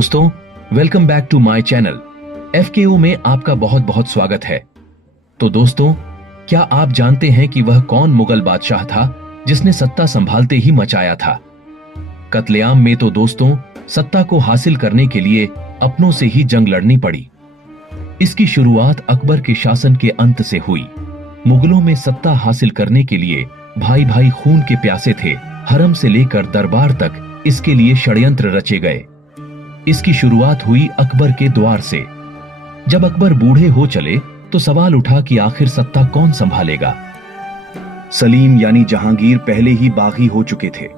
दोस्तों, welcome back to my channel. FKO में आपका बहुत बहुत स्वागत है। तो दोस्तों, क्या आप जानते हैं कि वह कौन मुगल बादशाह था जिसने सत्ता संभालते ही मचाया था कत्लेआम में? तो दोस्तों, सत्ता को हासिल करने के लिए अपनों से ही जंग लड़नी पड़ी। इसकी शुरुआत अकबर के शासन के अंत से हुई। मुगलों में सत्ता हासिल करने के लिए भाई भाई खून के प्यासे थे। हरम से लेकर दरबार तक इसके लिए षड्यंत्र रचे गए। इसकी शुरुआत हुई अकबर के द्वार से। जब अकबर बूढ़े हो चले तो सवाल उठा कि आखिर सत्ता कौन संभालेगा। सलीम यानी जहांगीर पहले ही बागी हो चुके थे।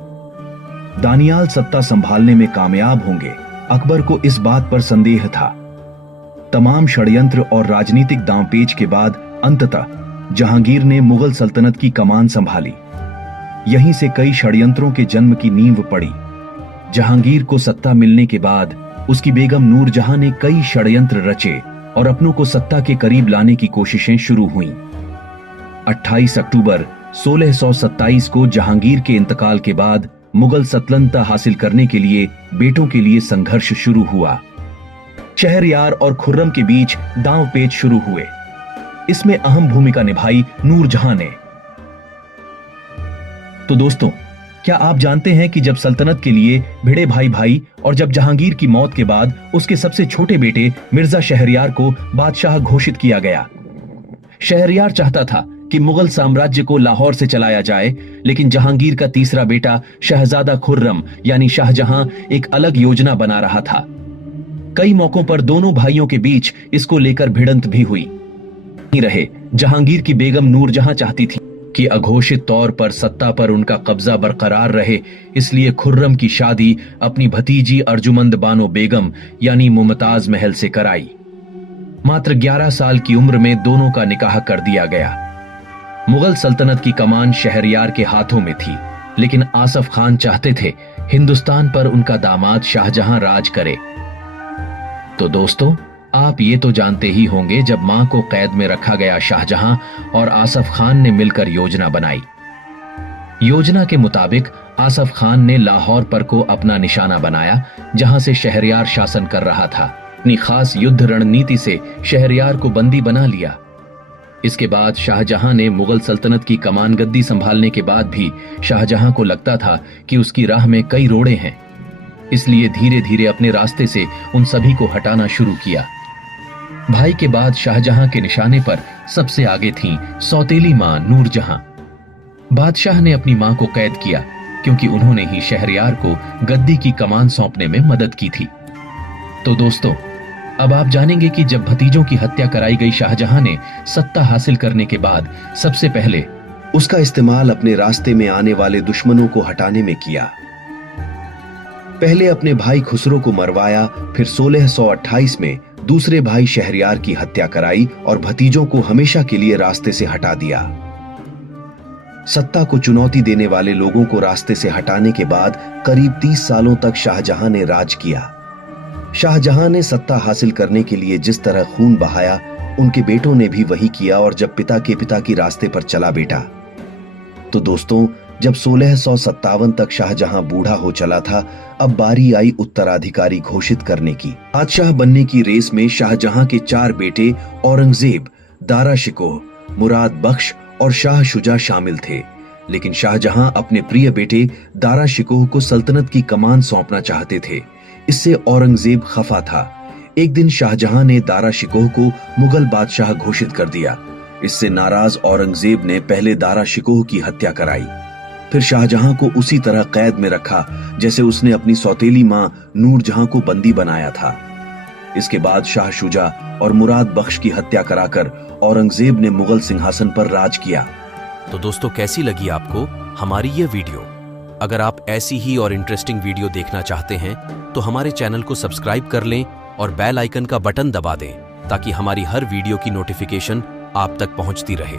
दानियाल सत्ता संभालने में कामयाब होंगे, अकबर को इस बात पर संदेह था। तमाम षड्यंत्र और राजनीतिक दांवपेच के बाद अंततः जहांगीर ने मुगल सल्तनत की कमान संभाली। यहीं से कई षड्यंत्रों के जन्म की नींव पड़ी। जहांगीर को सत्ता मिलने के बाद उसकी बेगम नूरजहां ने कई षड्यंत्र रचे और अपनों को सत्ता के करीब लाने की कोशिशें शुरू हुईं। 28 अक्टूबर 1627 को जहांगीर के इंतकाल के बाद मुगल सल्तनत हासिल करने के लिए बेटों के लिए संघर्ष शुरू हुआ। शहरयार और खुर्रम के बीच दांवपेच शुरू हुए। इसमें अहम भूमिका निभाई नूरजहां ने। तो दोस्तों, क्या आप जानते हैं कि जब सल्तनत के लिए भिड़े भाई भाई और जब जहांगीर की मौत के बाद उसके सबसे छोटे बेटे मिर्जा शहरयार को बादशाह घोषित किया गया। शहरयार चाहता था कि मुगल साम्राज्य को लाहौर से चलाया जाए, लेकिन जहांगीर का तीसरा बेटा शहजादा खुर्रम यानी शाहजहां एक अलग योजना बना रहा था। कई मौकों पर दोनों भाइयों के बीच इसको लेकर भिड़ंत भी हुई। रहे जहांगीर की बेगम नूरजहां चाहती थी कि अघोषित तौर पर सत्ता पर उनका कब्जा बरकरार रहे, इसलिए खुर्रम की शादी अपनी भतीजी अर्जुमंद बानो बेगम यानी मुमताज महल से कराई। मात्र 11 साल की उम्र में दोनों का निकाह कर दिया गया। मुगल सल्तनत की कमान शहरयार के हाथों में थी, लेकिन आसफ खान चाहते थे हिंदुस्तान पर उनका दामाद शाहजहां राज करे। तो दोस्तों, आप ये तो जानते ही होंगे, जब मां को कैद में रखा गया शाहजहां और आसफ खान ने मिलकर योजना बनाई। योजना के मुताबिक आसफ खान ने लाहौर पर को अपना निशाना बनाया, जहां से शहरयार शासन कर रहा था। अपनी खास युद्ध रणनीति से शहरयार को बंदी बना लिया। इसके बाद शाहजहां ने मुगल सल्तनत की कमान गद्दी संभालने के बाद भी शाहजहां को लगता था कि उसकी राह में कई रोड़े हैं, इसलिए धीरे धीरे अपने रास्ते से उन सभी को हटाना शुरू किया। भाई के बाद शाहजहां के निशाने पर सबसे आगे थीं सौतेली मां नूरजहां। बादशाह ने अपनी मां को कैद किया क्योंकि उन्होंने ही शहरयार को गद्दी की कमान सौंपने में मदद की थी। तो दोस्तों, अब आप जानेंगे कि जब भतीजों की हत्या कराई गई शाहजहां ने सत्ता हासिल करने के बाद सबसे पहले उसका इस्तेमाल अपने रास्ते में आने वाले दुश्मनों को हटाने में किया। पहले अपने भाई खुसरो को मरवाया, फिर 1628 में दूसरे भाई शहरयार की हत्या कराई और भतीजों को हमेशा के लिए रास्ते से हटा दिया। सत्ता को चुनौती देने वाले लोगों को रास्ते से हटाने के बाद करीब 30 सालों तक शाहजहां ने राज किया। शाहजहां ने सत्ता हासिल करने के लिए जिस तरह खून बहाया, उनके बेटों ने भी वही किया। और जब पिता के पिता की रास्ते पर चला बेटा, तो दोस्तों, जब 1657 तक शाहजहां बूढ़ा हो चला था, अब बारी आई उत्तराधिकारी घोषित करने की। बादशाह बनने की रेस में शाहजहां के 4 बेटे औरंगजेब, दारा शिकोह, मुराद बख्श और शाह शुजा शामिल थे। लेकिन शाहजहां अपने प्रिय बेटे दारा शिकोह को सल्तनत की कमान सौंपना चाहते थे। इससे औरंगजेब खफा था। एक दिन शाहजहां ने दारा शिकोह को मुगल बादशाह घोषित कर दिया। इससे नाराज औरंगजेब ने पहले दारा शिकोह की हत्या कराई, फिर शाहजहां को उसी तरह कैद में रखा जैसे उसने अपनी सौतेली मां नूरजहां को बंदी बनाया था। इसके बाद शाह शुजा और मुराद बख्श की हत्या कराकर औरंगजेब ने मुगल सिंहासन पर राज किया। तो दोस्तों, कैसी लगी आपको हमारी ये वीडियो? अगर आप ऐसी ही और इंटरेस्टिंग वीडियो देखना चाहते हैं तो हमारे चैनल को सब्सक्राइब कर लें और बेल आइकन का बटन दबा दें, ताकि हमारी हर वीडियो की नोटिफिकेशन आप तक पहुंचती रहे।